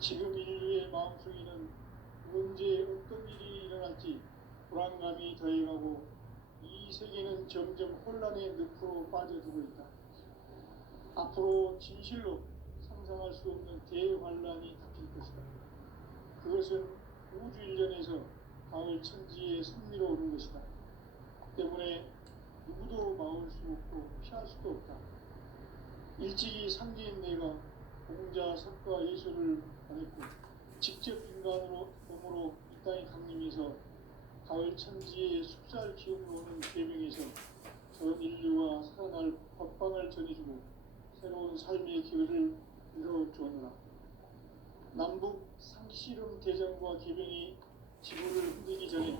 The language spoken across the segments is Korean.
지금 인류의 마음속에는 언제 어떤 일이 일어날지 불안감이 더해가고 이 세계는 점점 혼란의 늪으로 빠져들고 있다. 앞으로 진실로 상상할 수 없는 대환란이 닥칠 것이다. 그것은 우주 일련에서 가을 천지의 섭리로 오는 것이다. 때문에 누구도 막을 수 없고 피할 수도 없다. 일찍이 상제인 내가 공자, 석가, 예수를 보냈고 직접 인간으로 몸으로 이 땅에 강림해서 가을 천지의 숲살 기운으로 오는 계명에서 전 인류와 살아날 법방을 전해주고 새로운 삶의 기회를 이뤄주었노라. 남북 상씨름 대전과 계명이 지구를 흔들기 전에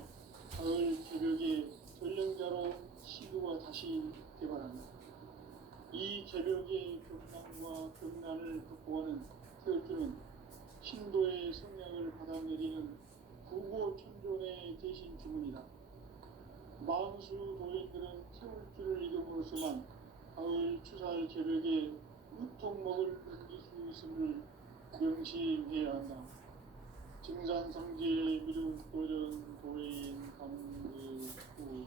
가을 개벽의 전령자로 시도가 다시 개발한다. 이 개벽의 경난과 경난을 극복하는 태울주는 신도의 성량을 받아내리는 구고천존의 대신 주문이다. 만수 도인들은 태울주를 이름으로서만 가을 추살 개벽에 우통목을 넘길 수 있음을 명심해야 한다. 증산상제 미륵도전 도인 강제구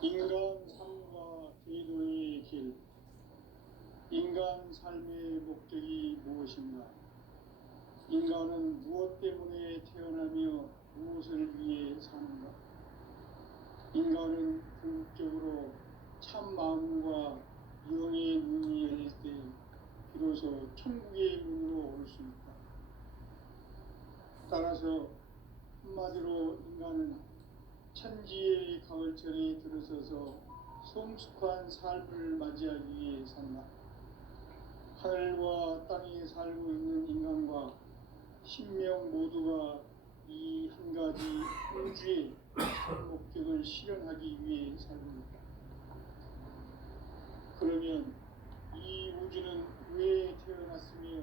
인간 삶과 제도의 길. 인간 삶의 목적이 무엇인가? 인간은 무엇 때문에 태어나며 무엇을 위해 사는가? 인간은 궁극적으로 참 마음과 영의 문이 열릴 때 비로소 천국의 문으로 올 수 있다. 따라서 한마디로 인간은 천지의 가을철에 들어서서 성숙한 삶을 맞이하기 위해 산다. 하늘과 땅에 살고 있는 인간과 신명 모두가 이 한 가지 우주의 목적을 실현하기 위해 살고 있다. 그러면 이 우주는 왜 태어났으며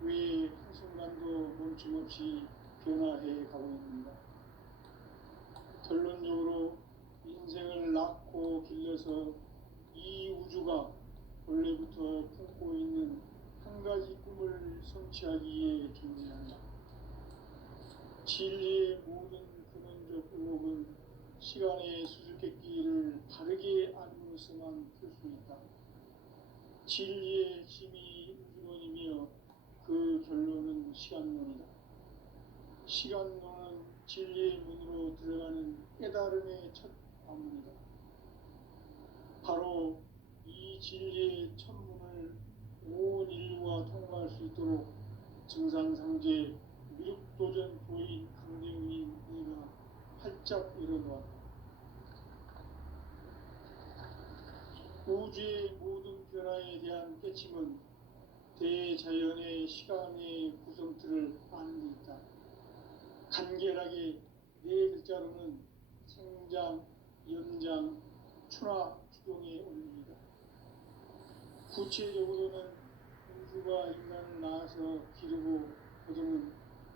왜 한순간도 멈춤없이 변화해 가고 있는가? 결론적으로 인생을 낳고 길러서 이 우주가 원래부터 품고 있는 한 가지 꿈을 성취하기 위해 존재한다. 진리의 모든 근원적 의혹은 시간의 수수께끼를 바르게 알므로서만 풀 수 있다. 진리의 핵심이 우주론이며 그 결론은 시간론이다. 시간론은 진리의 문으로 들어가는 깨달음의 첫 관문이다. 바로 이 진리의 첫 문을 온 인류가 통과할 수 있도록 증산상제 미륵도전 도인 강대훈이 네가 활짝 열어놓았다. 우주의 모든 변화에 대한 깨침은 대자연의 시간의 구성틀을 아는 데 있다. 간결하게 네 글자로는 생장, 연장, 추나 추동의 원리이다. 구체적으로는 우주가 인간을 낳아서 기르고 거두는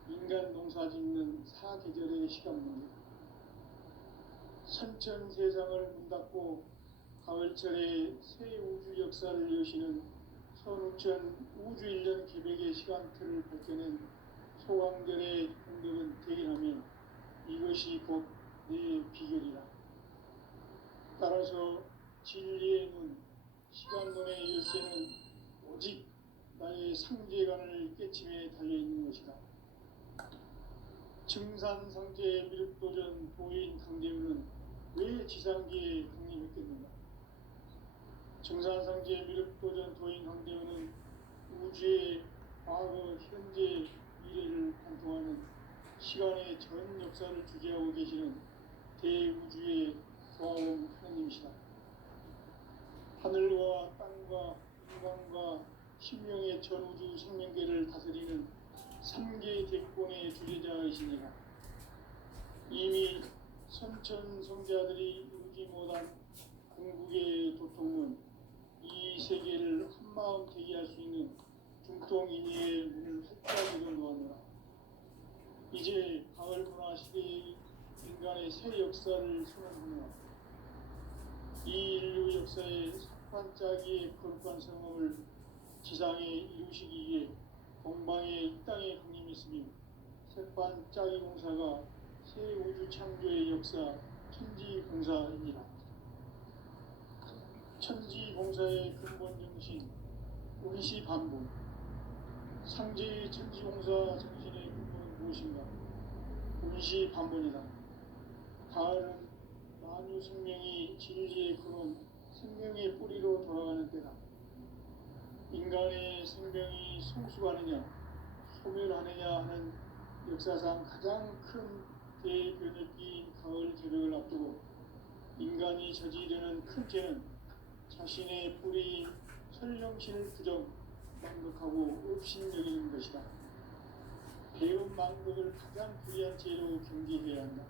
인간 농사 짓는 사계절의 시간문이다. 선천 세상을 문 닫고 가을철에 새 우주 역사를 여시는 선우천 우주일년 기백의 시간틀을 밝혀낸 소강들의 공덕은 대견하며 이것이 곧 내 비결이라. 따라서 진리의 눈, 시간론의 열쇠는 오직 나의 상제관을 깨침에 달려있는 것이다. 증산상제 미륵도전 도인 강대훈은 왜 지상계에 강림했겠는가? 증산상제 미륵도전 도인 강대훈은 우주의 과거, 현재, 미래를 관통하는 시간의 전 역사를 주재하고 계시는 대우주의 조화원 하나님이시다. 하늘과 땅과 인간과 신명의 전우주 생명계를 다스리는 3개 대권의 주재자이시니라. 이미 선천성자들이 이루지 못한 궁극의 도통은 이 세계를 한마음 되게 할 수 있는 중통인의의 문을 활짝 열어놓았노라. 이제 가을 문화 시대의 인간 인간의 새 역사를 선언합니다. 이 인류 역사의 반짝이의 거룩한 성업을 지상에 이루시기 위해 동방에 이 땅에 강림했으며 색반짝이 공사가 새 우주 창조의 역사 천지공사입니다. 천지공사의 근본 정신 운시반본. 상제의 천지공사 정신의 근본은 무엇인가? 운시반본이다. 가을은 만유 생명이 진리의 근원 생명의 뿌리로 돌아가는 때다. 인간의 생명이 성숙하느냐 소멸하느냐 하는 역사상 가장 큰 대변을 띈 가을 개벽을 앞두고 인간이 저지르는 큰 죄는 자신의 뿌리인 설령신을 부정 망덕하고 업신여기는 것이다. 배움 망덕을 가장 불의한 죄로 경계해야 한다.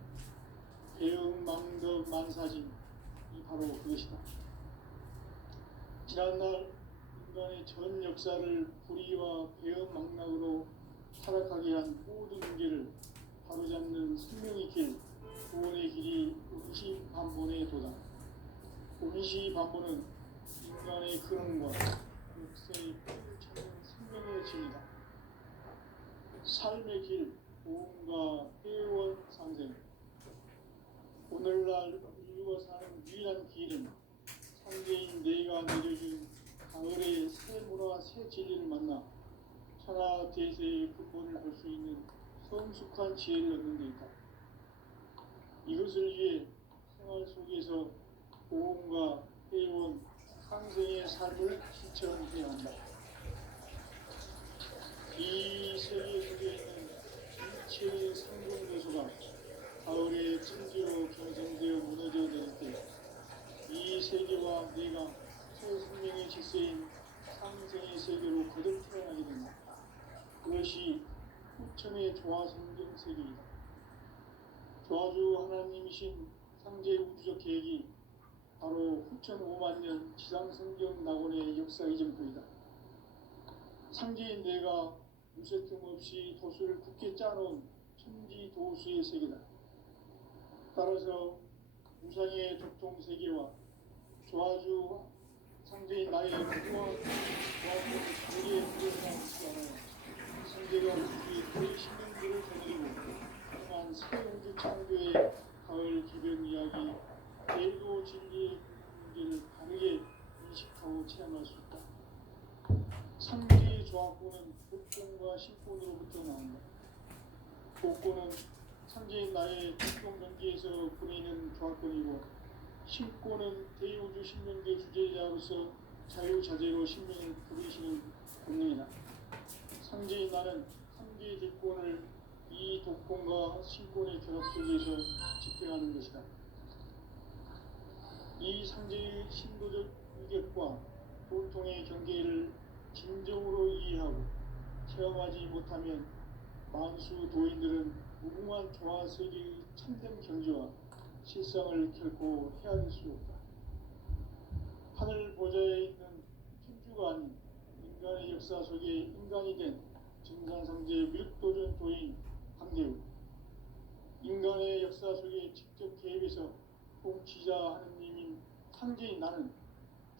배움 망덕 만사진이 바로 그것이다. 지난날 인간의 전 역사를 불의와 배움 망락으로 타락하게 한 모든 문제를 바로잡는 생명의 길, 구원의 길이 운시반본의 도다. 운시반본은 인간의 근원과 역사의 뿌리를 찾는 생명의 길이다. 삶의 길, 보험과 회원 상생. 오늘날 인류가 사는 유일한 길은 상대인 내가 내려준 가을의 새 문화, 새 진리를 만나 천하 대세의 근본을 볼 수 있는 성숙한 지혜를 얻는 데 있다. 이것을 위해 생활 속에서 보험과 회원, 상생의 삶을 실천해야 한다. 이 세계 속에 있는 일체의 상공 요소가 가을의 천지로 경성되어 무너져 내릴 때 이 세계와 내가 새 생명의 질서인 상생의 세계로 거듭 태어나게 된다. 그것이 후천의 조화성경 세계이다. 조화주 하나님이신 상제 우주적 계획이 바로 후천 5만 년 지상성경 낙원의 역사 이전부이다. 상제인 내가 무쇠틈 없이 도수를 굳게 짜놓은 천지도수의 세계다. 따라서 무상의 적통 세계와 조화주 상제인 나의 부와 조화주의 우리의 부를 않아 상제가 우주의 거의 신명들을 거느리고 강한 새 우주 창조의 가을 기변 이야기 대도 진리의 문제를 바르게 인식하고 체험할 수 있다. 상제의 조합권은 복권과 신권으로부터 나온다. 복권은 상제인 나의 특동 경기에서 보내는 조합권이고 신권은 대우주 신명계 주제자로서 자유자재로 신명을 부리시는 권능이다. 상제인 나는 상제의 대권을 이 독권과 신권의 결합 속에서 집행하는 것이다. 이 상제의 신도적 위격과 보통의 경계를 진정으로 이해하고 체험하지 못하면 만수 도인들은 무궁한 조화세계의 참된 경지와 실상을 결코 헤아릴 수 없다. 하늘 보좌에 있는 천주가 아닌 인간의 역사 속에 인간이 된 증산상제 밀도전 도인 황대우, 인간의 역사 속에 직접 개입해서 통치자 하느님인 상제인 나는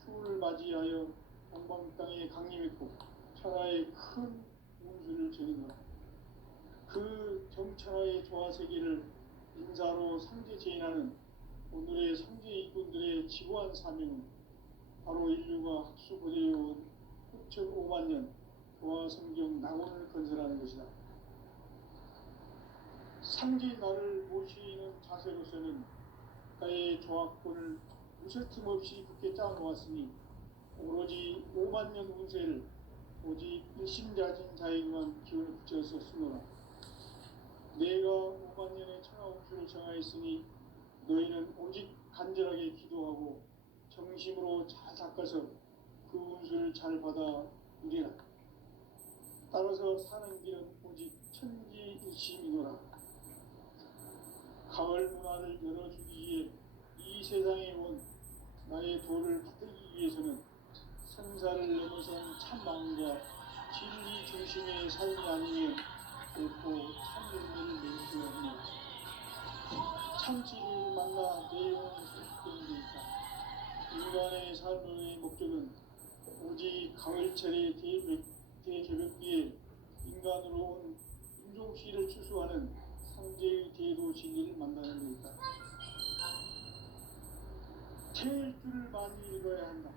추후를 맞이하여 동방 땅에 강림했고 천하의 큰 운수를 전했노라. 그 정천하의 조화세계를 인사로 상제 제인하는 오늘의 상제 일꾼들의 지고한 사명은 바로 인류가 학수고대해온 후천 5만 년 조화성경 낙원을 건설하는 것이다. 상제인 나를 모시는 자세로서는 나의 조합권을 무쇠틈 없이 굳게 짜놓았으니 오로지 5만 년 운세를 오직 일심자진 자에게만 기운을 붙여서 쓰노라. 내가 5만 년의 천하 운수를 정하였으니 너희는 오직 간절하게 기도하고 정심으로 잘 닦아서 그 운수를 잘 받아 누리라. 따라서 사는 길은 오직 천지일심이노라. 가을 문화를 열어주기 위해 이 세상에 온 나의 도를 받들기 위해서는 생사를 넘어선 참마음과 진리 중심의 삶이 아니면 결코 참 열매를 맺을 수 없는 참지를 만나 내용에서 되는 데 있다. 인간의 삶의 목적은 오직 가을철의 대개벽기에 인간으로 온 인종씨를 추수하는 상제의 대도 진리를 만나는 데 있다. 태일 줄을 많이 읽어야 한다.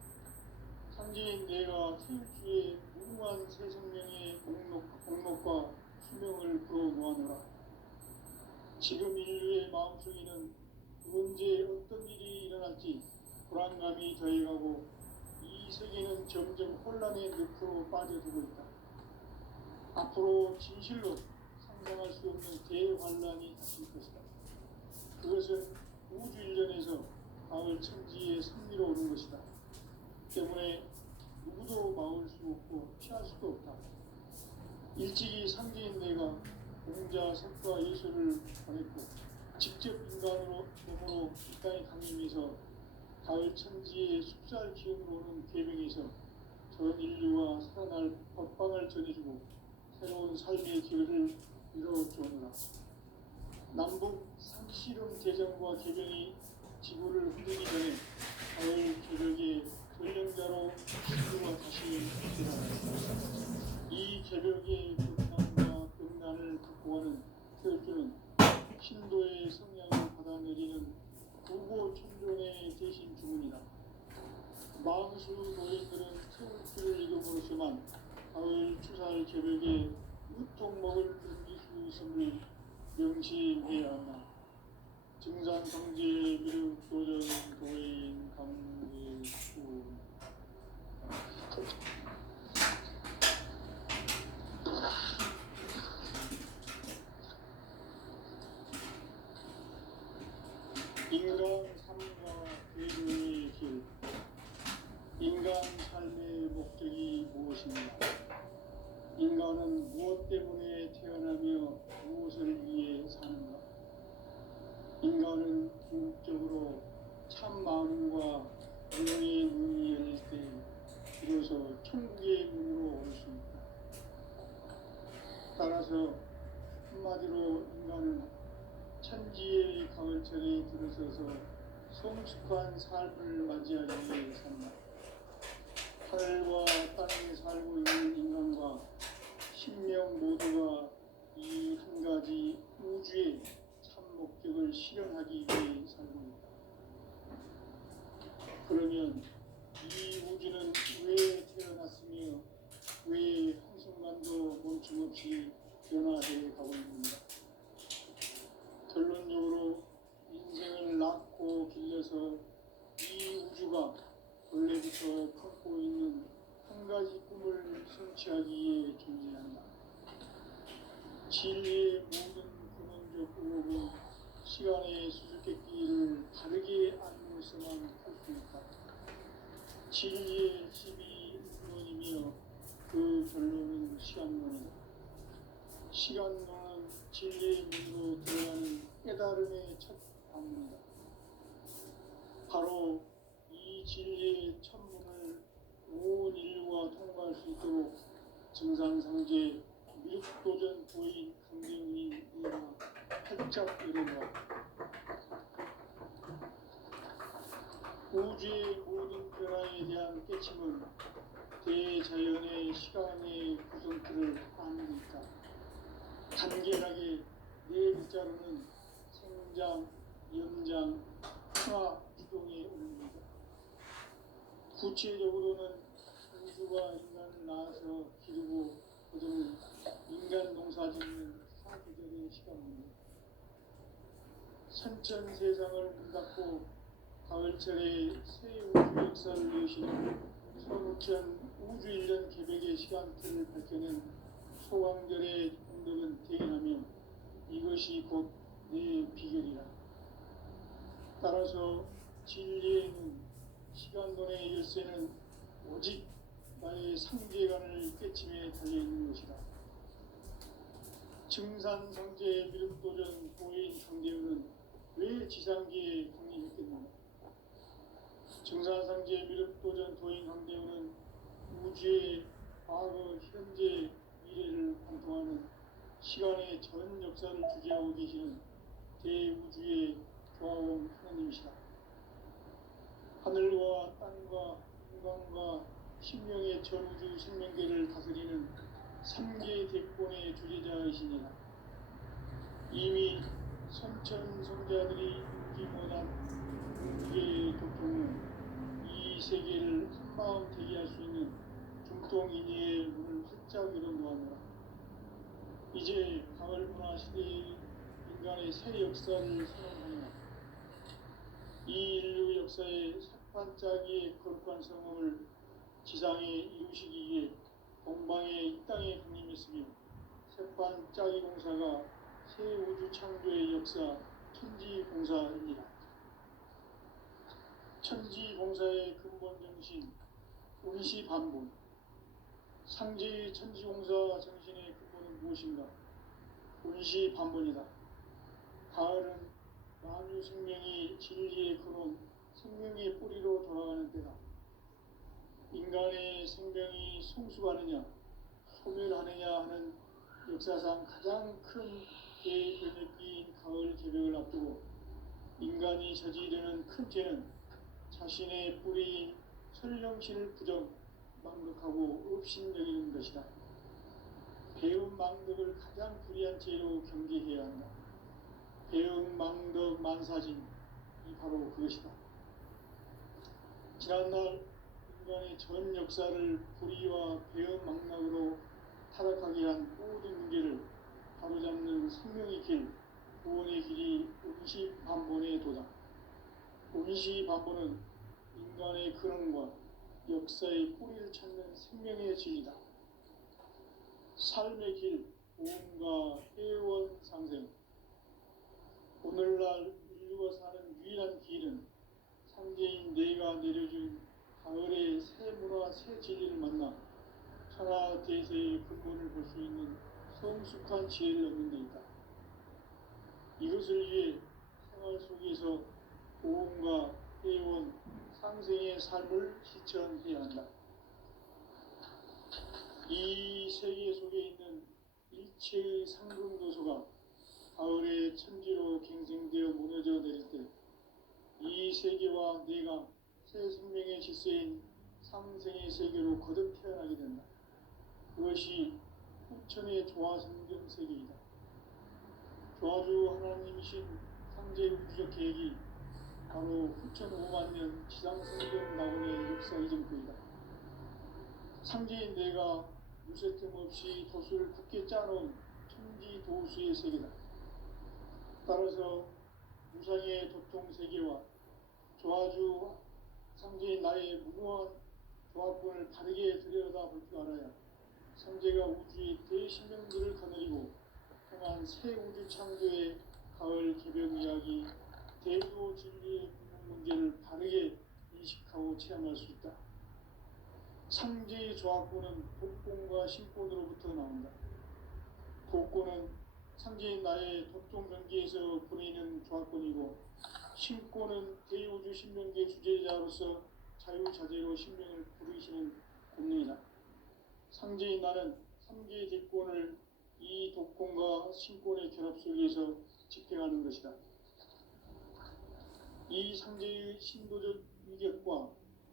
상제인 내가 태일주의 무궁한 새 생명의 목록과 수명을 풀어놓아노라. 지금 인류의 마음속에는 언제 어떤 일이 일어날지 불안감이 더해가고 이 세계는 점점 혼란의 늪으로 빠져들고 있다. 앞으로 진실로 상상할 수 없는 대환란이 닥칠 것이다. 그것은 우주 일련에서 가을 천지의 승리로 오는 것이다. 때문에 누구도 막을 수 없고 피할 수도 없다. 일찍이 상제인 내가 공자, 석과 예수를 보냈고 직접 인간으로 몸으로 이 땅에 강림해서 가을 천지의 숲살 기운으로 오는 계명에서 전 인류와 살아날 법방을 전해주고 새로운 삶의 길을 이뤄주오노라. 남북 상씨름 대전과 계명이 지구를 흔들기 전에 가을 개벽의 전령자로 인류가 다시 일어났다. 이 개벽의 극난과 극난을 극복하는 태울주는 신도의 성향을 받아내리는 부고 천종의 대신 주문이다. 마음수 노인들은 태울주를 이름으로서만 가을 추살 개벽에 우통먹을 넘길 수 있음을 명심해야 한다. 증산성제 미륵도전 도인 강제수 인간 삶과 대중의 길. 인간 삶의 목적이 무엇인가? 인간은 무엇 때문에 태어나며 무엇을 위해 사는가? 인간은 궁극적으로 참 마음과 영의 문이 열릴 때 비로소 천국의 문으로 올 수 있다. 따라서 한마디로 인간은 천지의 가을철에 들어서서 성숙한 삶을 맞이하기 위해 산다. 하늘과 땅에 살고 있는 인간과 신명 모두가 이 한 가지 우주의 참 목적을 실현하기 위해 살고 있다. 그러면 이 우주는 왜 태어났으며 왜 한순간도 멈춤없이 변화해 가고 있는가? 결론적으로 인생을 낳고 길러서 이 우주가 원래부터 품고 있는 한 가지 꿈을 성취하기 위해 존재한다. 진리의 모든 근원적 의혹은 시간의 수수께끼를 다르게 알고서만 할 수 있다. 진리의 집이 근원이며 그 결론은 시간론이다. 시간론은 진리의 문으로 들어가는 깨달음의 첫 방문이다. 바로 이 진리의 첫문을 온 인류가 통과할 수 있도록 증산상제 미륵도전 도인 강대훈이 이와 활짝 열어놓아 우주의 모든 변화에 대한 깨침은 대자연의 시간의 구성틀을 아는 데 있다. 간결하게 네 글자로는 생장, 연장, 평화, 주동에 올립니다. 구체적으로는 우주가 인간을 낳아서 기르고 거두는 인간 농사 짓는 사계절의 시간입니다. 선천 세상을 문 닫고 가을철에 새 우주 역사를 여시는 서북천 우주 일년 개벽의 시간틀을 밝혀낸 소강절의 공덕은 대견하며 이것이 곧 내 비결이라. 따라서 진리의 눈, 시간론의 열쇠는 오직 나의 상제관을 깨침에 달려있는 것이다. 증산상제 미륵도전 도인 강대훈은 왜 지상계에 강림했겠는가? 증산상제 미륵도전 도인 강대훈은 우주의 과거, 현재, 미래를 관통하는 시간의 전 역사를 주재하고 계시는 대우주의 살아온 하나님이시다. 하늘과 땅과 인간과 신명의 전우주 생명계를 다스리는 삼계 대권의 주제자이시니라. 이미 선천성자들이 알지 못한 우주의 도통은 이 세계를 한마음 되게 할 수 있는 중동인의 문을 활짝 열어놓았노라. 이제 가을 문화 시대의 인간의 새 역사를 선언하노라. 이 인류 역사의 삭반짜기의 거룩한 성험을 지상에 이루시기 위해 동방의 이 땅에 강림했으며 삭반짜기 공사가 새 우주 창조의 역사 천지공사입니다. 천지공사의 근본 정신 운시반본. 상제의 천지공사 정신의 근본은 무엇인가? 운시반본이다. 가을은 만유 생명이 진리의 근원, 생명의 뿌리로 돌아가는 때다. 인간의 생명이 성숙하느냐, 소멸하느냐 하는 역사상 가장 큰 대변혁기인 가을 개벽을 앞두고 인간이 저지르는 큰 죄는 자신의 뿌리인 설령신을 부정, 망덕하고 업신여기는 것이다. 배운 망덕을 가장 불의한 죄로 경계해야 한다. 배운 망덕 만사진이 바로 그것이다. 지난날 인간의 전 역사를 불의와 배운 망락으로 타락하게 한 모든 문제를 바로잡는 생명의 길, 구원의 길이 운시반본의 도다. 운시반본은 인간의 근원과 역사의 뿌리를 찾는 생명의 진리다. 삶의 길, 보험과 회원 상생. 오늘날 인류가 사는 유일한 길은 상제인 내가 내려준 가을의 새 문화, 새 진리를 만나 천하 대세의 근본을 볼 수 있는 성숙한 지혜를 얻는 데 있다. 이것을 위해 생활 속에서 보험과 회원, 상생의 삶을 실천해야 한다. 이 세계 속에 있는 일체의 상금도소가 가을의 천지로 갱생되어 무너져 내릴 때 이 세계와 내가 새 생명의 질서인 상생의 세계로 거듭 태어나게 된다. 그것이 후천의 조화성경 세계이다. 조화주 하나님이신 상제 우주적 계획이 바로 후천 5만 년 지상성경 낙원의 역사 이전부이다. 상제인 내가 무쇠틈 없이 도수를 굳게 짜놓은 천지 도수의 세계다. 따라서 무상의 도통 세계와 조화주 상제인 나의 무모한 조합권을 바르게 들여다볼 줄 알아야 상제가 우주의 대신명들을 거느리고 행한 새 우주 창조의 가을 개벽 이야기, 대도 진리의 근본 문제를 바르게 인식하고 체험할 수 있다. 상제의 조합권은 독본과 신본으로부터 나온다. 독본은 상제인 나의 도통 경계에서 보내는 조합권이고, 신권은 대우주 신명계 주제자로서 자유자재로 신명을 부르시는 권능이다. 상제인 나는 삼계의 대권을 이 독권과 신권의 결합 속에서 집행하는 것이다. 이 상제의 신도적 위격과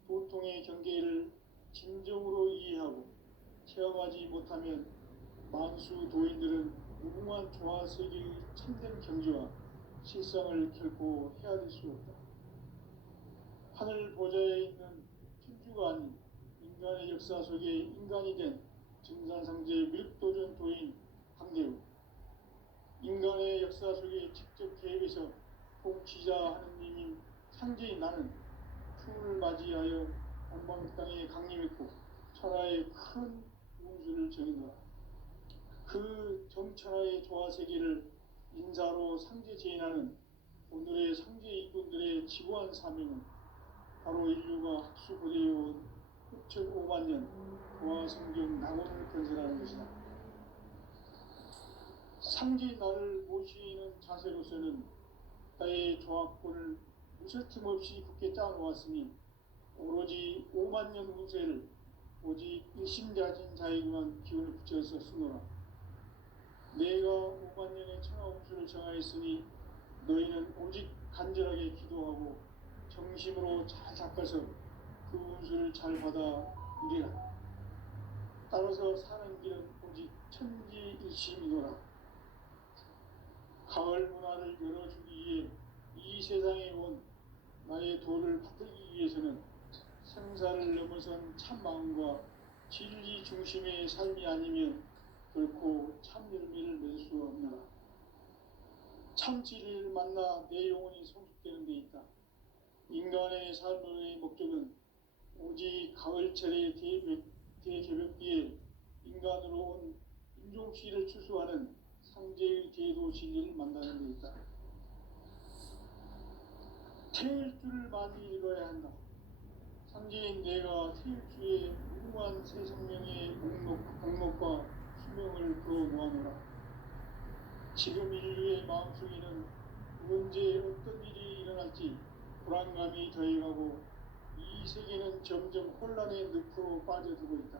도통의 경계를 진정으로 이해하고 체험하지 못하면 만수 도인들은 무궁한 조화세계의 참된 경지와 실상을 결코 헤아릴 수 없다. 하늘 보좌에 있는 천주가 아닌 인간의 역사 속에 인간이 된 증산상제의 밀도전 도인 황대우, 인간의 역사 속에 직접 개입해서 통치자 하느님인 상제인 나는 추운을 맞이하여 동방 땅에 강림했고 천하의 큰 운수를 정해놓아 그 정천하의 조화세계를 인사로 상제 제인하는 오늘의 상제 이군들의 지구한 사명은 바로 인류가 학수고대해온 후천 5만 년 조화성경 낙원을 건설하는 것이다. 상제 나를 모시는 자세로서는 나의 조합권을 무쇠틈 없이 굳게 짜놓았으니 오로지 5만 년 운세를 오직 일심자진 자에게만 기운을 붙여서 쓰노라. 내가 5만 년의 천하 운수를 정하였으니 너희는 오직 간절하게 기도하고 정심으로 잘 닦아서 그 운수를 잘 받아 누리라. 따라서 사는 길은 오직 천지일심이노라. 가을 문화를 열어주기 위해 이 세상에 온 나의 도를 받들기 위해서는 생사를 넘어선 참 마음과 진리 중심의 삶이 아니면 결코 참 열매를 맺을 수 없노라. 참 진리를 만나 내 영혼이 성숙되는 데 있다. 인간의 삶의 목적은 오직 가을철의 대개벽기에 인간으로 온 인종시를 추수하는 상제의 제도 진리를 만나는 데 있다. 태일 줄을 많이 읽어야 한다. 상제인 내가 태일주의 무궁한 새 생명의 공목과 수명을 불어모아노라. 지금 인류의 마음속에는 언제 어떤 일이 일어날지 불안감이 더해가고 이 세계는 점점 혼란의 늪으로 빠져들고 있다.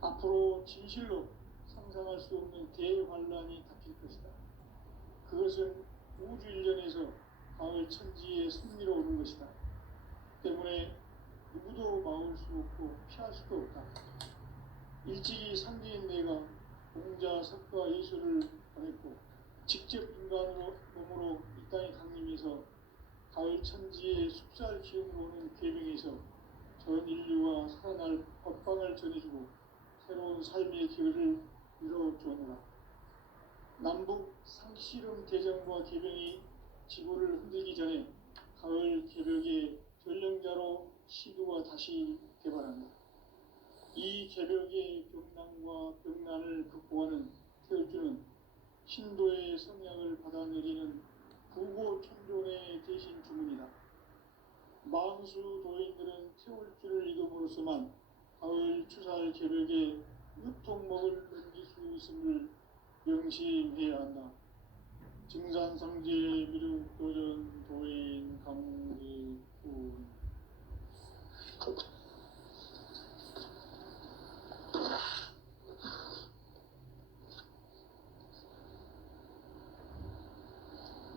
앞으로 진실로 상상할 수 없는 대환란이 닥칠 것이다. 그것은 우주 일련에서 가을 천지의 승리로 오는 것이다. 때문에 누구도 막을 수 없고 피할 수도 없다. 일찍이 상제인 내가 공자, 석가, 예수를 보냈고 직접 인간으로 몸으로 이 땅에 강림해서 가을 천지의 숲살 기운으로 오는 궤병에서 전 인류와 살아날 법방을 전해주고 새로운 삶의 기회를 이뤄주었노라. 남북 상씨름 대전과 개병이 지구를 흔들기 전에 가을 개벽의 전령자로 시도가 다시 개발한다. 이 개벽의 병난과 병난을 극복하는 태울주는 신도의 성약을 받아내리는 부고천존의 대신 주문이다. 만수 도인들은 태울주를 이름으로서만 가을 추살 개벽에 유통목을 넘길 수 있음을 명심해야 한다. 증산상제 미륵도전 도인 강기군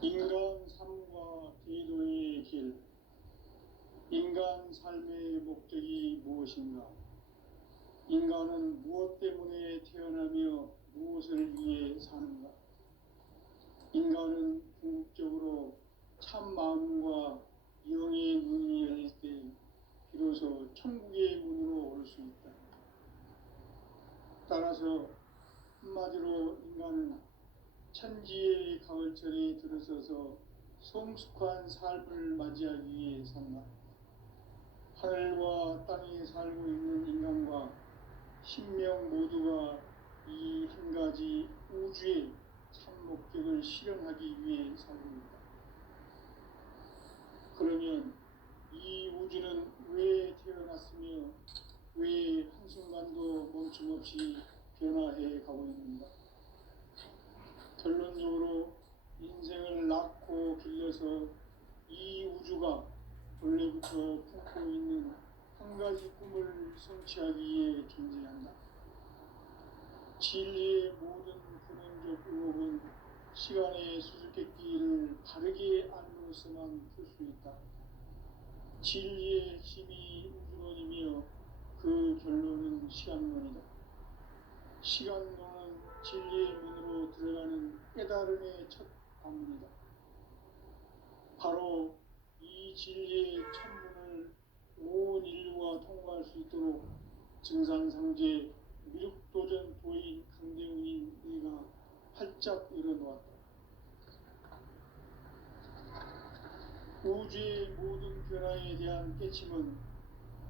인간 삶과 대도의 길. 인간 삶의 목적이 무엇인가? 인간은 무엇 때문에 태어나며 무엇을 위해 사는가? 인간은 궁극적으로 참 마음과 영의 문이 열릴 때 비로소 천국의 문으로 올 수 있다. 따라서 한마디로 인간은 천지의 가을철에 들어서서 성숙한 삶을 맞이하기 위해 산다. 하늘과 땅에 살고 있는 인간과 신명 모두가 이 한 가지 우주의 참 목적을 실현하기 위해 살고 있다. 그러면 이 우주는 왜 태어났으며 왜 한순간도 멈춤없이 변화해 가고 있는가? 결론적으로 인생을 낳고 길러서 이 우주가 원래부터 품고 있는 한 가지 꿈을 성취하기 위해 존재한다. 진리의 모든 근원적 의혹은 시간의 수수께끼를 바르게 알므로서만 풀 수 있다. 진리의 핵심이 우주론이며 그 결론은 시간론이다. 시간론은 진리의 문으로 들어가는 깨달음의 첫 방문이다. 바로 이 진리의 천문을 온 인류가 통과할 수 있도록 증산상제 미륵도전 도인 강대훈인 네가 활짝 열어놓았다. 우주의 모든 변화에 대한 깨침은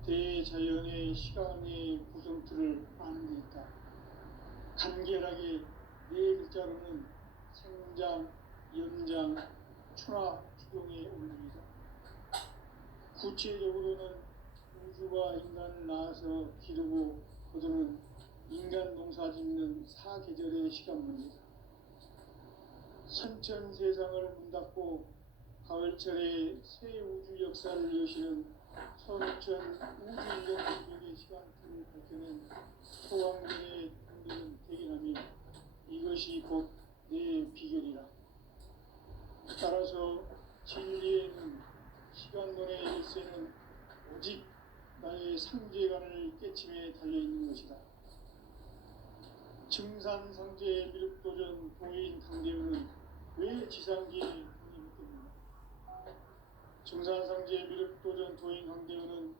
대자연의 시간의 구성틀을 아는 데 있다. 간결하게 네 글자로는 생장, 연장, 추나 추동의 원리이다. 구체적으로는 우주가 인간을 낳아서 기르고 거두는 인간 농사 짓는 사계절의 시간문이다. 선천 세상을 문닫고 가을철에 새 우주 역사를 여시는 선천 우주 일년 공격의 시간틀을 밝혀낸 소왕전의 공들은 대견하며 이것이 곧 내 비결이라. 따라서 진리에는 시간론의 열쇠는 오직 나의 상제관을 깨침에 달려있는 것이다. 증산상제 미륵도전 도인 강대우는 왜 지상계에 군림했겠는가? 증산상제 미륵도전 도인 강대우는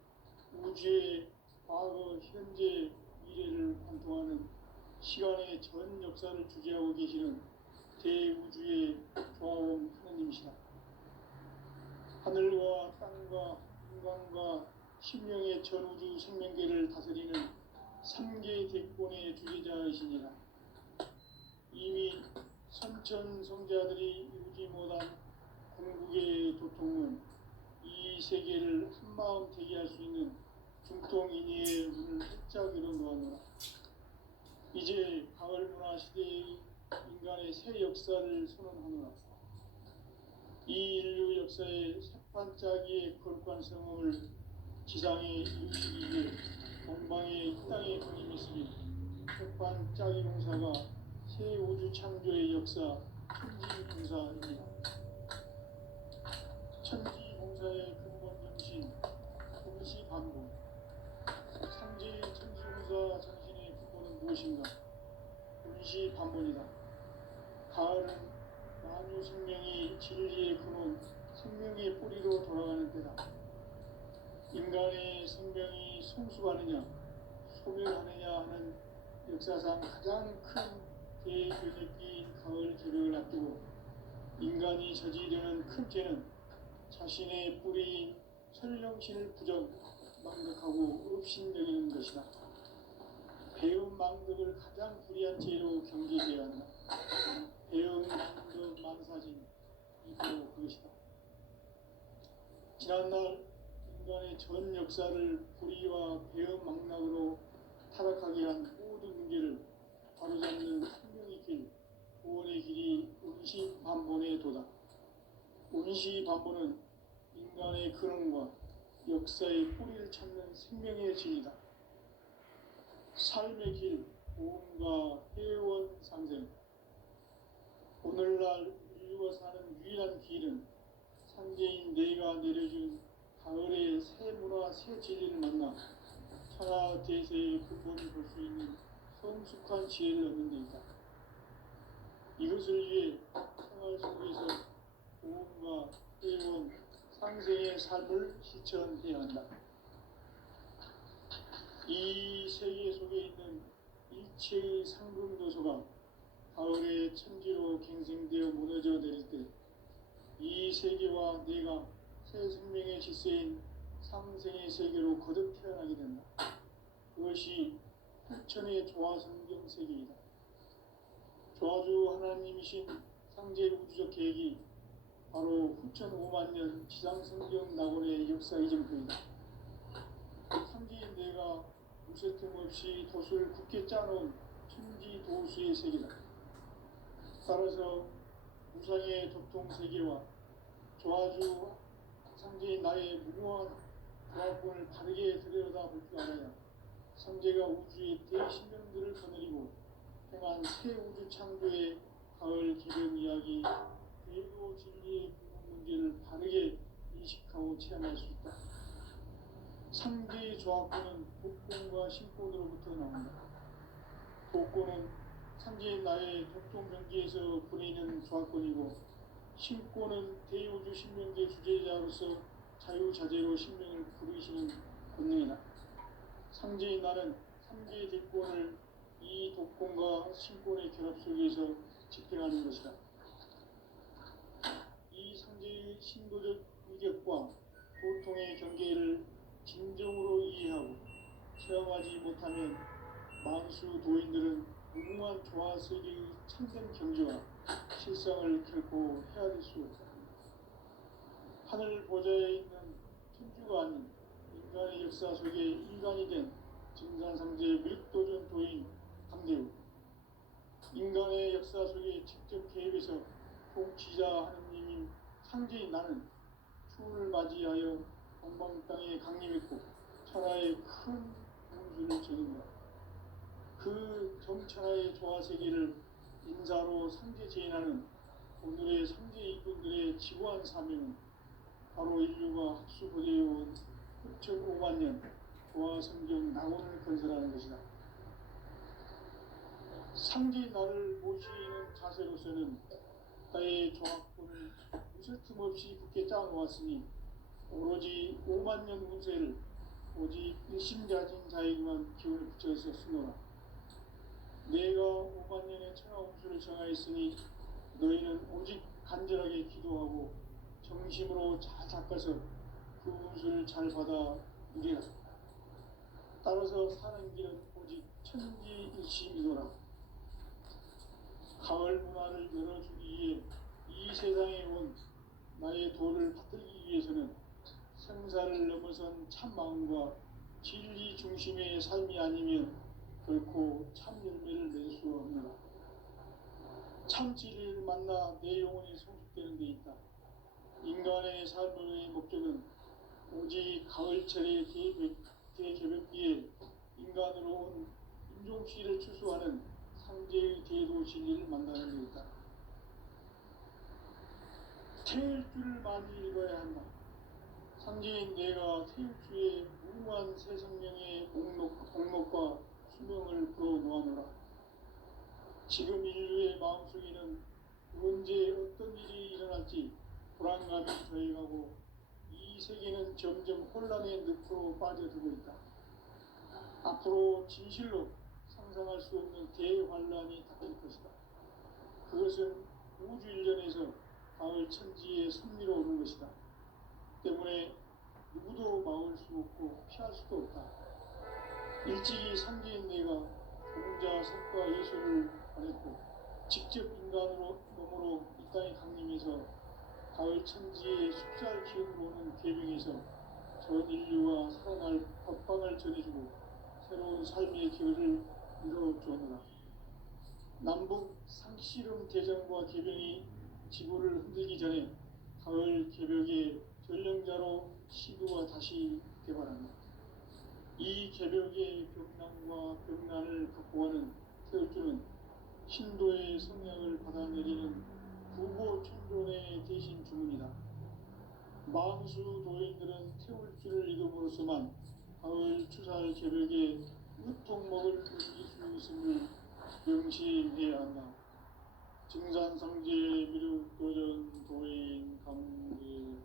우주의 과거, 현재, 미래를 관통하는 시간의 전 역사를 주재하고 계시는 대우주의 조화원 하느님이시다. 하늘과 땅과 인간과 심령의 전우주 생명계를 다스리는 3개 대권의 주제자이시니라. 이미 선천성자들이 이루지 못한 궁극의 도통은 이 세계를 한마음 대기할 수 있는 중통인의의 문을 활짝 열어놓았노라. 이제 가을 문화 시대의 인간의 새 역사를 선언하노라. 이 인류 역사의 새반짝이의 거룩한 성음을 지상에 이루시기 위해 동방의 이 땅에 군림이 있으니 새반짝이 공사가 새 우주 창조의 역사 천지공사입니다. 천지공사의 근본 정신 동시반복. 상제의 천지공사 정신의 근본은 무엇인가? 동시반복이다. 가을은 만유 생명이 진리의 근원, 생명의 뿌리로 돌아가는 때다. 인간의 생명이 성숙하느냐, 소멸하느냐 하는 역사상 가장 큰 대변혁기인 가을 개벽을 앞두고 인간이 저지르는 큰 죄는 자신의 뿌리인 설령신을 망각하고 업신여기는 것이다. 배움 망덕을 가장 불의한 죄로 경계해야 한다. 배움 망덕 만사진, 이 바로 그것이다. 지난날 인간의 전 역사를 불의와 배움 망락으로 타락하게 한 모든 문제를 바로잡는 생명의 길, 구원의 길이 운시반본의 도다. 운시반본은 인간의 근원과 역사의 뿌리를 찾는 생명의 진리다. 삶의 길, 보험과 회원 상생. 오늘날 인류가 사는 유일한 길은 상제인 내가 내려준 가을의 새 문화, 새 진리를 만나 천하 대세의 근본을 볼 수 있는 성숙한 지혜를 얻는 데 있다. 이것을 위해 생활 속에서 보험과 회원, 상생의 삶을 실천해야 한다. 이 세계 속에 있는 일체의 상금도서가 가을의 천지로 갱생되어 무너져 내릴 때 이 세계와 내가 새 생명의 질서인 상생의 세계로 거듭 태어나게 된다. 그것이 후천의 조화성경 세계이다. 조화주 하나님이신 상제 우주적 계획이 바로 후천 5만 년 지상성경 낙원의 역사 이정표이다. 상제인 내가 무쇠 틈 없이 돛을 굳게 짜놓은 천지 도수의 세계다. 따라서 무상의 도통 세계와 조화주 상제인 나의 무궁한 조화권을 바르게 들여다볼 줄 알아야 상제가 우주의 대신령들을 거느리고 행한 새 우주 창조의 가을 기름 이야기, 대도 진리의 근본 문제를 바르게 인식하고 체험할 수 있다. 상제의 조화권은 독권과 신권으로부터 나온다. 독권은 상제인 나의 독종 경지에서 보내는 조화권이고, 신권은 대우주 신명계 주제자로서 자유자재로 신명을 부르시는 권능이다. 상제인 나는 3개의 대권을 이 독권과 신권의 결합 속에서 집행하는 것이다. 이 상제의 신도적 위격과 도통의 경계를 진정으로 이해하고 체험하지 못하면 만수 도인들은 무궁한 조화세계의 참된 경지와 실상을 결코 헤아릴 수 없다. 하늘 보좌에 있는 천주가 아닌 인간의 역사 속에 인간이 된 증산상제 미륵도전 도인 강대우. 인간의 역사 속에 직접 개입해서 통치자 하느님인 상제인 나는 추운을 맞이하여 동방 땅에 강림했고 천하의 큰 공주를 적인다. 그 정천하의 조화세계를 인사로 상제 제인하는 오늘의 상제 이꾼들의 지구한 사명은 바로 인류가 학수고대해온 6.5만 년 고아 성경 낙원을 건설하는 것이다. 상기 나를 모시는 자세로서는 나의 조합권을 무쇠틈없이 굳게 짜놓았으니 오로지 5만 년 운세를 오직 일심가진 자에게만 기운을 붙여서 쓰노라. 내가 5만 년의 천하 운수를 정하였으니 너희는 오직 간절하게 기도하고 정심으로 잘 닦아서 그 운수를 잘 받아 누리라. 따라서 사는 길은 오직 천지일심이노라. 가을 문화를 열어주기 위해 이 세상에 온 나의 도를 받들기 위해서는 생사를 넘어선 참 마음과 진리 중심의 삶이 아니면 결코 참 열매를 맺을 수 없노라. 참 진리를 만나 내 영혼이 성숙되는 데 있다. 인간의 삶의 목적은 오직 가을철의 대개벽기에 인간으로 온 인종시를 추수하는 상제의 대도 진리를 만나는 데 있다. 태일주를 많이 읽어야 한다. 상제인 내가 태일주의 무궁한 새 생명의 목록과 수명을 풀어놓아노라. 지금 인류의 마음속에는 언제 어떤 일이 일어날지 불안감이 더해가고 이 세계는 점점 혼란의 늪으로 빠져들고 있다. 앞으로 진실로 상상할 수 없는 대환란이 닥칠 것이다. 그것은 우주 일련에서 가을 천지의 섭리로 오는 것이다. 때문에 누구도 막을 수 없고 피할 수도 없다. 일찍이 상제인 내가 종자 색과 예술을 보냈고 직접 인간으로 몸으로 이 땅에 강림해서 가을 천지의 숲살 기운으로 오는 궤병에서 전 인류와 살아날 법방을 전해주고 새로운 삶의 길을 이뤄주었노라. 남북 상씨름 대전과 궤병이 지구를 흔들기 전에 가을 개벽의 전령자로 시도가 다시 개발한다. 이 개벽의 벽난과 벽난을 극복하는 태울주는 신도의 성령을 받아내리는 부보 천존의 대신 주문이다. 만수 도인들은 태울주를 읽음으로써만 가을 추살 개벽의 으통목을 느낄 수 있음을 명시해야 한다. 증산상제 미륵도전 도인 감개군.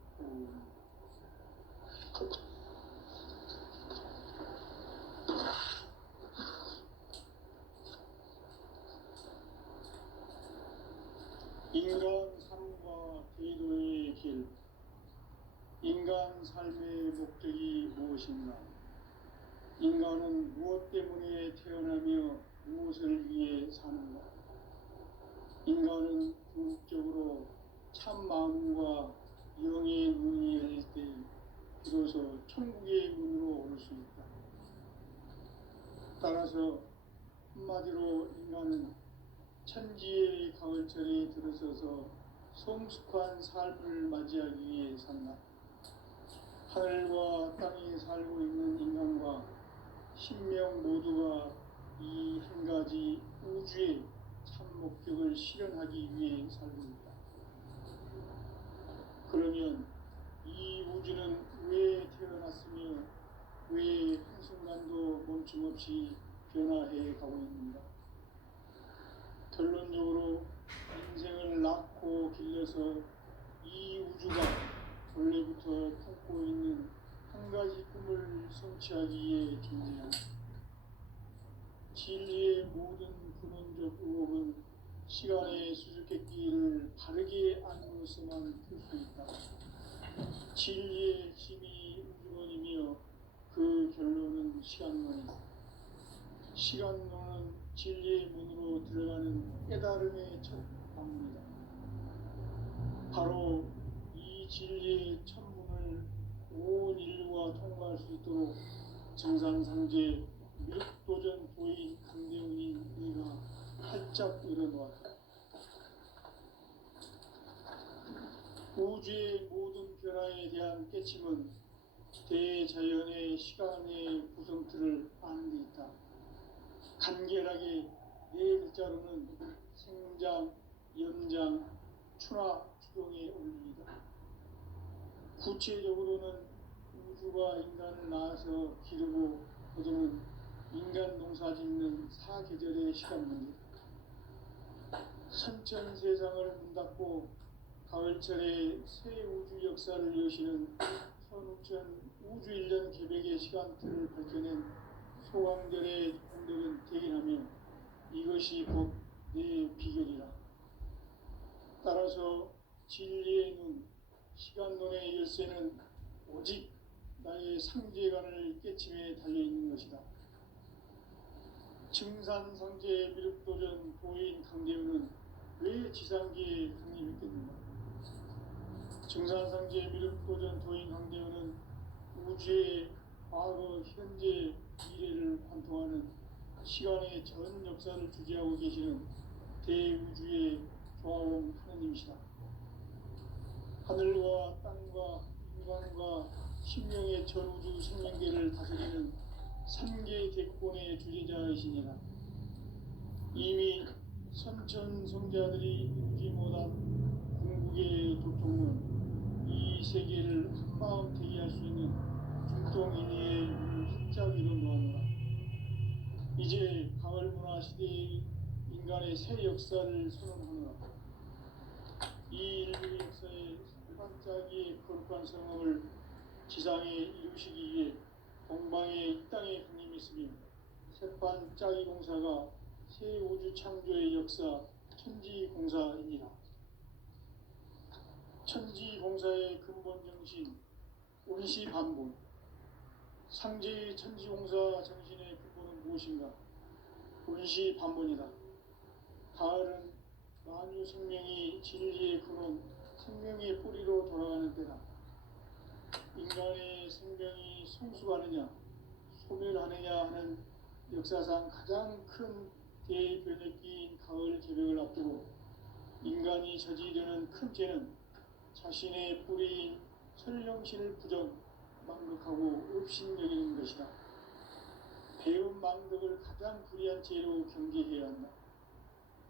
인간 삶과 대도의 길. 인간 삶의 목적이 무엇인가? 인간은 무엇 때문에 태어나며 무엇을 위해 사는가? 인간은 궁극적으로 참 마음과 영의 문이 열릴 때 비로소 천국의 문으로 올 수 있다. 따라서 한마디로 인간은 천지의 가을철에 들어서서 성숙한 삶을 맞이하기 위해 산다. 하늘과 땅에 살고 있는 인간과 신명 모두가 이 한 가지 우주의 참 목적을 실현하기 위해 살고 있다. 그러면 이 우주는 왜 태어났으며 왜 한순간도 멈춤없이 변화해 가고 있는가? 결론적으로 인생을 낳고 길러서 이 우주가 원래부터 품고 있는 한 가지 꿈을 성취하기 위해 존재한다. 진리의 모든 근원적 의혹은 시간의 수수께끼를 바르게 안으로서만 풀 수 있다. 진리의 힘이 우주론이며 그 결론은 시간론이다. 시간론은 진리의 문으로 들어가는 깨달음의 첫 방문이다. 바로 이 진리의 첫 문을 온 인류가 통과할 수 있도록 정상상제 미륵도전 도인 강대훈인 네가 활짝 열어놓았다. 우주의 모든 변화에 대한 깨침은 대자연의 시간의 구성틀을 아는 데 있다. 간결하게 네 글자로는 생장, 연장, 추나 추동의 원리이다. 구체적으로는 우주가 인간을 낳아서 기르고 거두는 인간 농사 짓는 사계절의 시간 문제, 선천 세상을 문 닫고 가을철에 새 우주 역사를 여시는 선우천 우주 1년 계획의 시간틀을 밝혀낸 소강들의 공덕은 대견하며 이것이 곧 내 비결이라. 따라서 진리의 눈, 시간론의 열쇠는 오직 나의 상제관을 깨침에 달려있는 것이다. 증산상제 미륵도전 도인 강대우는 왜 지상계에 강림했겠는가? 증산상제 미륵도전 도인 강대우는 우주의 과거, 현재, 미래를 관통하는 시간의 전 역사를 주재하고 계시는 대우주의 조화원 하느님이시다. 하늘과 땅과 인간과 신명의 전우주 생명계를 다스리는 삼계 대권의 주제자이시니라. 이미 선천성자들이 이루지 못한 궁극의 도통은 이 세계를 한마음 대기할 수 있는 중동인의의 활짝 이뤄놓았노라. 이제 가을 문화 시대의 인간의 새 역사를 선언하노라. 이 인류 역사의 반짝이의 거룩한 성업을 지상에 이루시기 위해 동방의 이 땅에 강림했으며 새반짝이 공사가 새 우주 창조의 역사 천지공사이니라. 천지공사의 근본 정신 운시반본, 상제의 천지공사 정신의 근본은 무엇인가? 운시반본이다. 가을은 만유 생명이 진리의 근원, 생명의 뿌리로 돌아가는 때다. 인간의 생명이 성숙하느냐, 소멸하느냐 하는 역사상 가장 큰 대변혁기인 가을 개벽을 앞두고 인간이 저지르는 큰 죄는 자신의 뿌리인 설령신을 부정, 망극하고 업신여기는 것이다. 배은 망덕을 가장 불의한 죄로 경계해야 한다.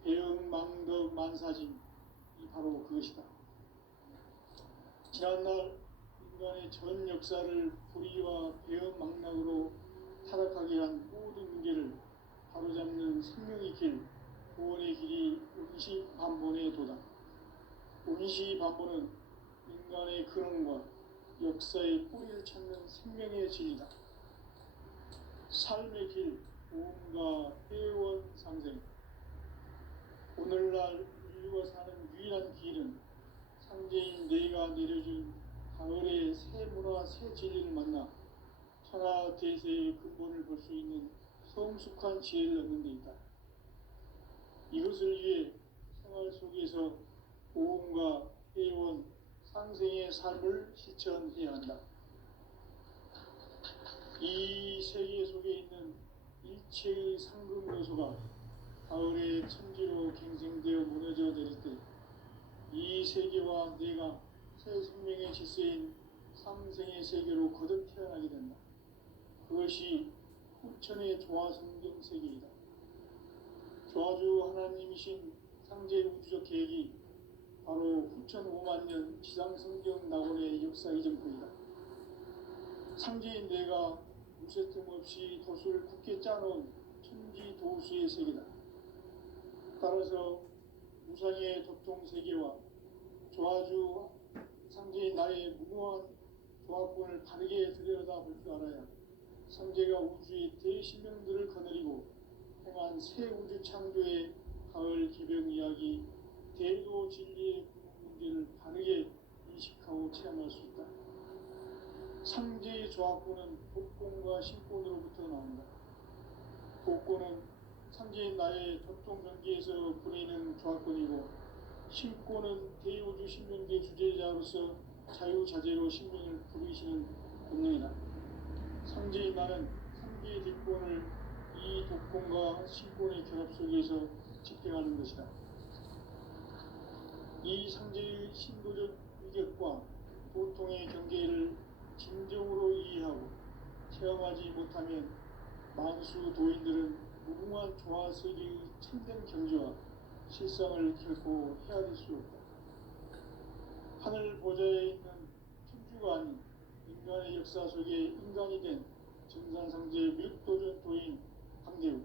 배은 망덕 만사진이 바로 그것이다. 지난날 인간의 전 역사를 불의와 배은 망락으로 타락하게 한 모든 문제를 바로잡는 생명의 길, 구원의 길이 운시반본의 도다. 운시반본은 인간의 근원과 역사의 뿌리를 찾는 생명의 진리다. 삶의 길, 보험과 회원 상생. 오늘날 인류가 사는 유일한 길은 상제인 내가 내려준 가을의 새 문화, 새 진리를 만나 천하 대세의 근본을 볼 수 있는 성숙한 지혜를 얻는 데 있다. 이것을 위해 생활 속에서 보험과 회원, 상생의 삶을 실천해야 한다. 이 세계 속에 있는 일체의 상금 요소가 가을의 천지로 갱생되어 무너져 내릴 때 이 세계와 내가 새 생명의 질서인 상생의 세계로 거듭 태어나게 된다. 그것이 후천의 조화성경 세계이다. 조화주 하나님이신 상제 우주적 계획이 바로 후천 5만년 지상성경 낙원의 역사 이전뿐이다. 상제인 내가 무쇠 틈 없이 도수를 굳게 짜놓은 천지 도수의 세계다. 따라서 무상의 도통 세계와 조화주 상제인 나의 무모한 조합권을 바르게 들여다볼 줄 알아야 상제가 우주의 대신명들을 거느리고 행한 새 우주 창조의 가을 개벽 이야기, 대도 진리의 문제를 바르게 인식하고 체험할 수 있다. 상제의 조합권은 복권과 신권으로부터 나온다. 복권은 상제인 나의 도통 경계에서 부리는 조합권이고, 신권은 대우주 신명계 주제자로서 자유자재로 신명을 부르시는 본능이다. 상제인 나는 상계의 뒷권을 이 독권과 신권의 결합 속에서 집행하는 것이다. 이 상제의 신도적 위격과 도통의 경계를 진정으로 이해하고 체험하지 못하면 만수 도인들은 무궁한 조화세계의 참된 경지와 실상을 결코 헤아릴 수 없다. 하늘 보좌에 있는 천주가 역사 속에 인간이 된 증산상제 뮤도전도인 강대우